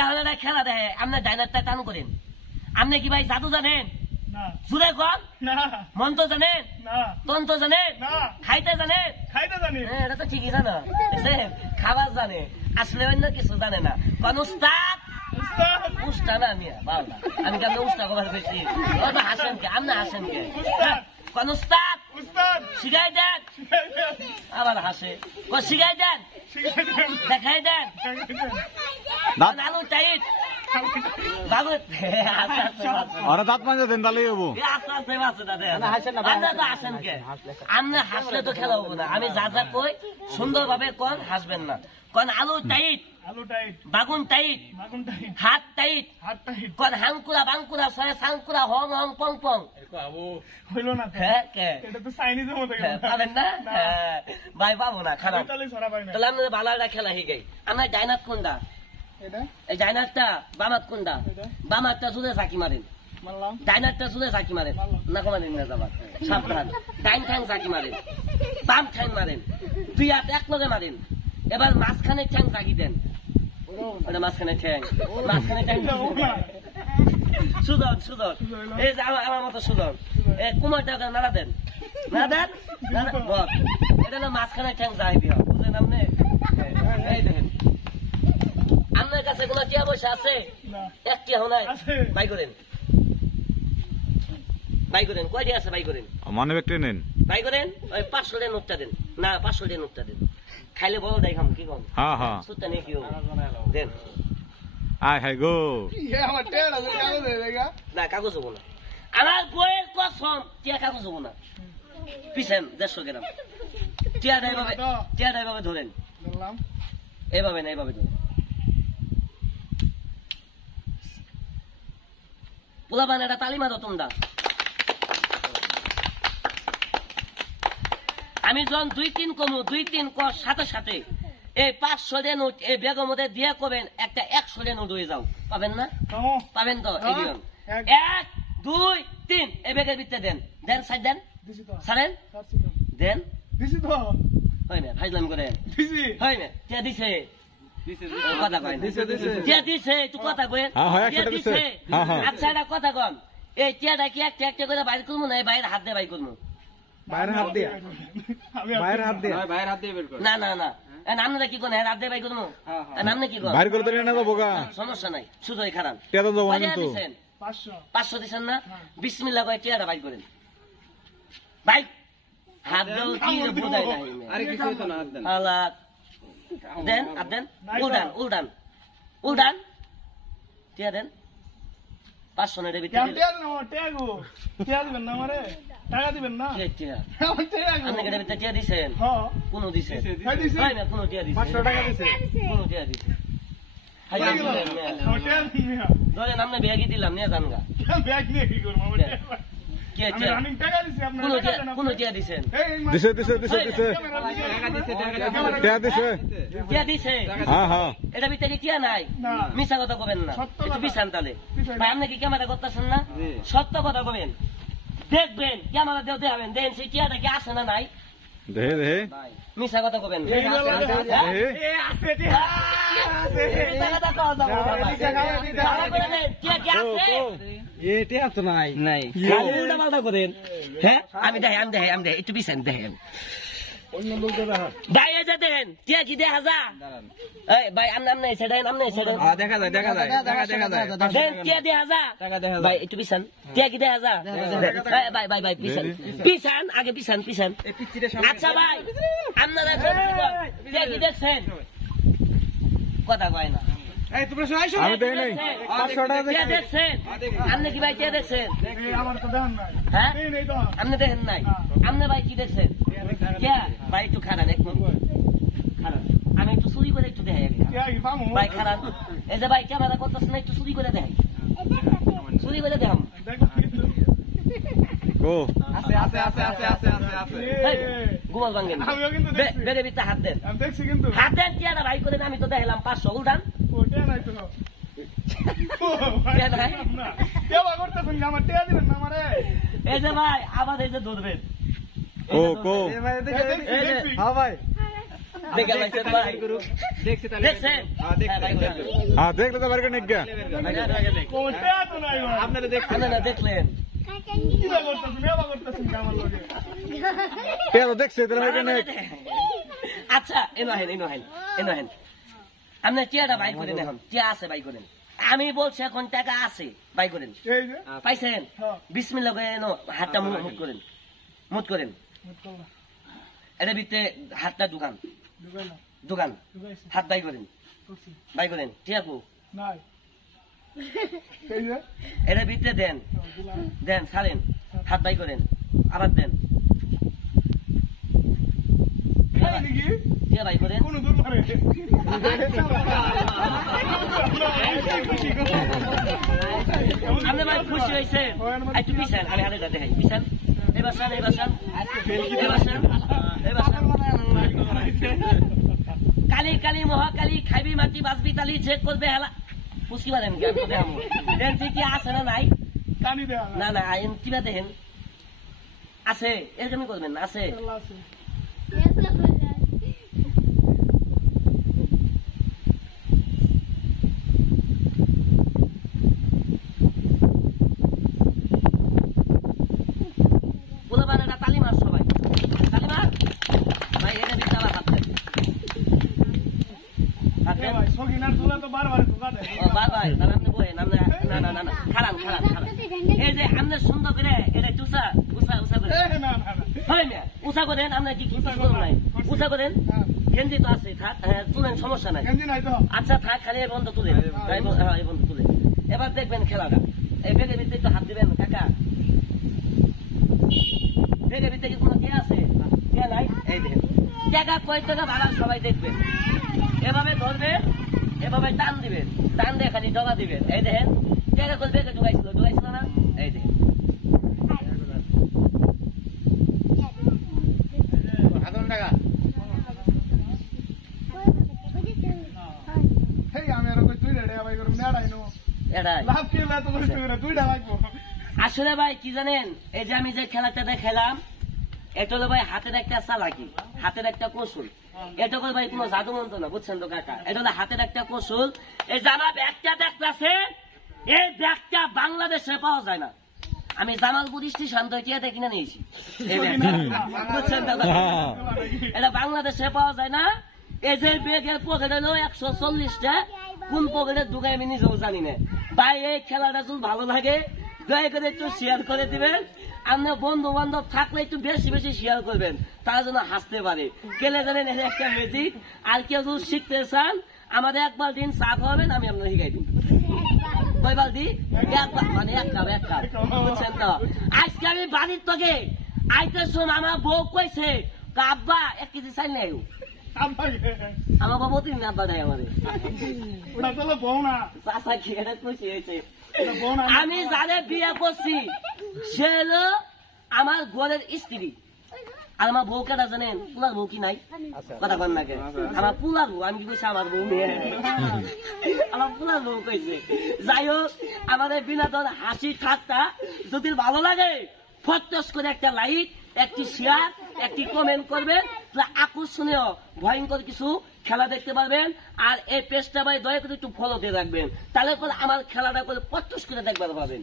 এখন একটা খেলা দেখে আপনি ডাইনারটা টান করেন। আপনি কি ভাই জাদু জানেন? জুড়ে কম মন্ত্র জানেন? তন্ত্র জানেন? খাইতে জানেন? এটা তো ঠিকই জানো, খাবার জানে, আসলে অন্য কিছু জানে না। কোন উস্তাদ উস্তা না আমি বাবা, আমি কেমন উস্তা কবার বেশি হাসেন কে? আপনি হাসেন কে? কোন উস্তাদ শিখাই দেন, আবার হাসে। শিখাই দেন, দেখাই দেন। আলু টাইট হাসলে তো খেলা হবো না। আমি যা যা কই সুন্দর ভাবে কন, হাসবেন না। কন আলু টাইট, বাগুন টাইট, হাত টাইট, কন হাঙ্কুরা বাঙ্কুরা সরে সাঙ্কুরা হং হং পং পং। হইল না পাবেন না ভাই, পাবো না খারাপ। তাহলে আপনাদের ভালো একটা খেলা শিখাই। আমার ডাইনাত কোনটা? এই ডাইনারটা বামাত কোনটা? বামাতটা সুদে চাকি মারেন, ডাইনারটা সুদে চাকি মারেন না, কমারেন না যাবার সাবধান। ডাইন ঠ্যাং চাকি মারেন, বাম ঠ্যাং মারেন, দুই হাত এক লগে মারেন। এবার মাঝখানে ঠ্যাং চাকি দেন, ওটা মাঝখানে ঠ্যাং, মাঝখানে ঠ্যাং সুজন সুজন, এই যে আমার মতো সুজন। কুমারটা নাড়া দেন, না দেন এটা না মাঝখানে ঠ্যাং চাই দিয়া, বুঝলেন আপনি? এই দেখেন আপনার কাছে কোন টিয়া পয়সা আছে? একটি নাই, বাই করেন, বাই করেন। কয়টি আছে বাই করেন? মানে ব্যক্তি নেন, বাই করেন। ওই 500 টাকা নোটটা দেন, না 500 টাকা নোটটা দেন। খাইলে বড় দেয় খাম, কি কম? হ্যাঁ হ্যাঁ সুটটা নেই, কি দেন। আয় হাই গো, না কাগজ হবো না, আমার বইয়ের কসম টিয়া কাগজ হবো না। পিছেন 150 গ্রাম টিয়াটা এইভাবে, টিয়াটা এইভাবে ধরেন, এইভাবে না এইভাবে ধরেন। পোলাবান এটা তালিমা দাও তোমরা। আমি যখন 2-3 কমু, 2-3 কর সাথে সাথে এই 500 টাকা নোট এই ব্যাগের মধ্যে দিয়ে করবেন একটা 100 টাকা নোট হয়ে যাও। পাবেন না? পাবেন তো? এই দিন 1 2 3 এই ব্যাগের ভিতরে দেন, দেন সাইড দেন, ছাড়েন দেন। দিছি তো হয় না, ফাইজলাম করে হয় না। কে দিছে? কথা কয় না, কে দিছে? তুই কথা কয়, কে দিছে? আচ্ছা এটা কথা কন, এই টিয়াটা কি একটা একটা করে বাইর করবো না বাইরে হাত দিয়ে বাইর করবো? বাইরের হাত দিয়ে, বাইরের হাত দিয়ে, বাইরের হাত দিয়ে বের কর। না না না, নামটা কি কোন হাত দিয়ে বাইর করবো? নামনে কি কোন বাইর করে দিলে না তো বোকা, সমস্যা নাই, সুযোগ খারাপ। টিয়াটা দাও কিন্তু 500 দিছেন না? বিসমিল্লাহ কয় টিয়াটা বাইর করেন। ভাই হাত দাও কি বোঝাই নাই, আরে কিছু হইতো না, হাত দেন, আল্লাহ দেন, হাত দেন, উল্টান উল্টান উল্টান, টিয়া দেন। 500 নেড়ে ভিতরে টিয়া না, টিয়া গো টিয়া দিবেন না আমারে, টাকা দিবেন না। টিয়া আপনি কেটে ভিতরে টিয়া দিছেন? হ্যাঁ কোন দিছে? ভাই না কোন টিয়া দিছে? 500 টাকা দিছে, কোন টিয়া দিছে? হাই টিয়া দিছে ধরেন আপনি ব্যাগই দিলাম নিয়ে যান গা। ব্যাগ নিয়ে কি করব আমরা? কে টিয়া রানিং টাকা দিছে আপনারা? কোন টিয়া দিছেন? দিছে দিছে দিছে দিছে টাকা দিছে, টিয়া দিছে, টিয়া দিছে। হ্যাঁ হ্যাঁ এটা ভিতরে টিয়া নাই, মিছা কথা কবেন না, একটু বিছান তালে। ভাই আপনি কি ক্যামেরা করতেছেন না? সত্য কথা কবেন, দেখবেন ক্যামেরা দেও দেখাবেন, দেন সেই টিয়াটা কি আছে না নাই? দেহে দেহে মিছা কথা কবেন, আমি দেখে আমি দেখে আমি দেখে একটু বিছান দেখেন, দেখেন টিয়া কি দেখা যা? ভাই আমনে এসে দেন, আমনে এসে দেন, দেখা যায় দেখা যায় দেখা যায় দেন, টিয়া দেখা যা? ভাই একটু বিছান, টিয়া কি দেখা যা? ভাই ভাই ভাই বিছান বিছান আগে বিছান পিছান। আচ্ছা ভাই আপনারা টিয়া কি দেখছেন? কথা কয় না, আমি দেখি নাই। 500 টাকা দেখছেন আপনি? কি ভাই টিয়া দেখছেন? হ্যাঁ আপনি দেখেন নাই? আপনি ভাই কি দেখছেন? ভাই একটু খারাপ, এক মিনিট খারাপ, আমি একটু চুরি করে একটু দেখাই ভাই খারাপ। এই যে ভাই ক্যামেরা করতেছে না, একটু চুরি করে দেখাই, চুরি করে দেখাম। গোপাল ভাঙ্গেন বেড়ে বিতে হাত দেন, হাত দেন টিয়াটা ভাই করে। আমি তো দেখলাম 500 উল্টান। এই যে ভাই আবার এই যে ধরবেন, দেখে দেখছি তাহলে দেখছেন হ্যাঁ দেখছি বাইর করেন। হ্যাঁ দেখলে তো বাইরে নিক গা আপনারা দেখছেন আপনারা দেখলেন তে তো দেখছি তাহলে বাইরে নিক আচ্ছা এনো হেন আপনি টিয়াটা বাই করেন এখন টিয়া আছে বাই করেন আমি বলছি এখন টাকা আছে বাই করেন পাইছেন বিসমিল্লাহ করে এনো হাতটা মুট করেন মুট করেন এটা ভিতরে হাতটা দোকান হাত বাই করেন টিয়াকু এটা ভিতরে দেন ছাড়েন হাত বাই করেন আবার দেন টিয়া বাই করেন আপনি ভাই খুশি হয়েছে একটু পিছান আমি হাতে দেখাই পিছান কালি কালি মহাকালী খাইবি মাটি বাঁচবি তালি চেক করবে হেলা পুষ্কি পারেন দেন কি আছে না নাই না না আইন কিবা দেখেন আছে এরকমই করবেন আছে তালিমার সবাই তালিমার ভাই এটা দিতে আবার হাত দেন বারবার তাহলে আপনি বলেন না খারান এই যে আপনি সুন্দর করে এটা উষা করে উষা করেন আপনার কি করুন নাই উষা করেন গেঞ্জি তো আছে থাক তুলেন সমস্যা নাই আচ্ছা থাক খালি এই বন্ধ তুলেন এই বন্ধ তুলেন এবার দেখবেন খেলাটা এই বেগের ভিতরে একটু হাত দিবেন কাকা বেগের ভিতরে কি কোনো কে আছে কে নাই এই দেখেন টাকা কয় টাকা ভাড়া সবাই দেখবেন এভাবে ধরবেন এভাবে টান দিবেন টান দিয়ে খালি ডগা দিবেন এই দেখেন টাকা করে বেগে ঢুকাইছিল না এই দেখেন টাকা আসলে ভাই কি জানেন এই যে আমি যে খেলাটা খেলাম এটা হলো ভাই হাতের একটা চালাকি হাতের একটা কৌশল এটা করে ভাই কোনো জাদু মন্ত্র না বুঝছেন তো কাকা এটা হলো হাতের একটা কৌশল এই যে আমার ব্যাগটা দেখতেছে এই ব্যাগটা বাংলাদেশে পাওয়া যায় না আমি জামালপুর স্টেশন থেকে কিনে নিয়েছি এই ব্যাগটা বুঝছেন তো এটা বাংলাদেশে পাওয়া যায় না এই যে ব্যাগের পকেট হলো 140টা কোন পকেটে ঢুকাই আমি নিজেও জানি না ভাই এই খেলাটা যদি ভালো লাগে দয়া করে একটু শেয়ার করে দিবেন আপনার বন্ধু বান্ধব থাকলে একটু বেশি বেশি শেয়ার করবেন তারা যেন হাসতে পারে কেলে জানেন এটা একটা ম্যাজিক আর কেউ যদি শিখতে চান আমাদের এক বালতি চা খাওয়াবেন আমি আপনার শিখাই দিন কয় বালতি মানে এক কাপ বুঝছেন তো আজকে আমি বাড়ির তোকে আইতে শুন আমার বউ কইছে আব্বা 1 কেজি চাইল নাই আমার বাবু তিন আব্বা দেয় আমাদের চাষা খেয়ে খুশি হয়েছে আমি যাদের বিয়ে করছি সে হলো আমার ঘরের স্ত্রী আর আমার বউ কেটা জানেন পুলার বউ কি নাই কথা কন নাকি আমার পুলার বউ আমি কি কইছি আমার বউ মেয়ে আমার পুলার বউ কইছে যাই হোক আমাদের বিনোদন হাসি ঠাট্টা যদি ভালো লাগে ফটস করে একটা লাইক একটি শেয়ার একটি কমেন্ট করবেন আকর্ষণীয় ভয়ঙ্কর কিছু খেলা দেখতে পারবেন আর এই পেজটা ভাই দয়া করে একটু ফলো দিয়ে রাখবেন তাহলে করে আমার খেলাটা করে ফটস করে দেখতে পারবেন